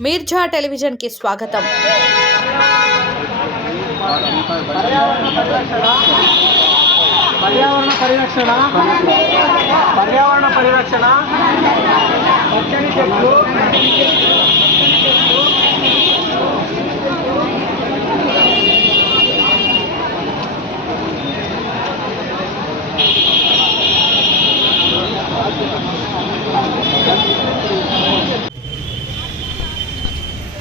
Mirza television కి స్వాగతం పర్యావరణ పరిరక్షణ పర్యావరణ పరిరక్షణ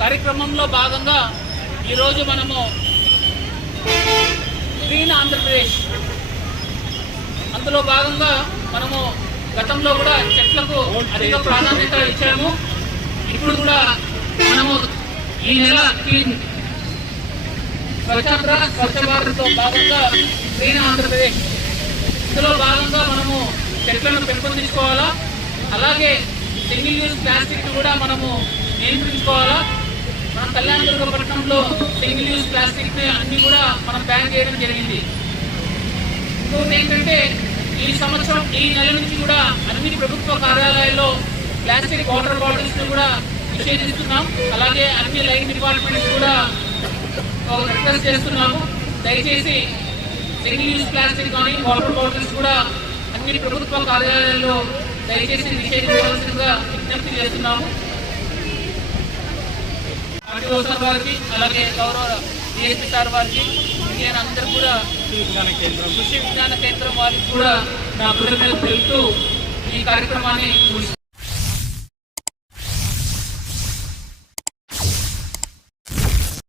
కార్యక్రమంలో భాగంగా ఈరోజు మనము గ్రీన్ ఆంధ్రప్రదేశ్. అందులో భాగంగా మనము గతంలో కూడా చెట్లకు అధిక ప్రాధాన్యత ఇచ్చాము. ఇప్పుడు కూడా మనము ఈ నెల క్లీన్ స్వచ్ఛాంధ్ర స్వచ్ఛ భారత్తో భాగంగా గ్రీన్ ఆంధ్రప్రదేశ్. ఇందులో భాగంగా మనము చెట్లను పెంపొందించుకోవాలా? అలాగే సింగిల్ యూజ్ ప్లాస్టిక్ కూడా మనము నియంత్రించుకోవాలా? మన కళ్యాణదుర్గ పట్టణంలో సింగిల్ యూజ్ ప్లాస్టిక్ అన్ని కూడా మనం బ్యాన్ చేయడం జరిగింది. ఇంకొకటి ఏంటంటే ఈ సంవత్సరం ఈ నెల నుంచి కూడా అన్ని ప్రభుత్వ కార్యాలయాల్లో ప్లాస్టిక్ వాటర్ బాటిల్స్ కూడా నిషేధిస్తున్నాం. అలాగే అన్ని లైన్ డిపార్ట్మెంట్స్ కూడా రిక్వెస్ట్ చేస్తున్నాము. దయచేసి సింగిల్ యూజ్ ప్లాస్టిక్ కానీ వాటర్ బాటిల్స్ కూడా అన్ని ప్రభుత్వ కార్యాలయాల్లో దయచేసి నిషేధించవలసిందిగా విజ్ఞప్తి చేస్తున్నాము. ఆర్టీఓ సార్ వారికి అలాగే గౌరవ డిఎస్పీ సార్ వారికి నేను అందరూ కూడా కృషి విజ్ఞాన కేంద్రం. వారికి కూడా నా కృతజ్ఞతలు తెలుపుతూ ఈ కార్యక్రమాన్ని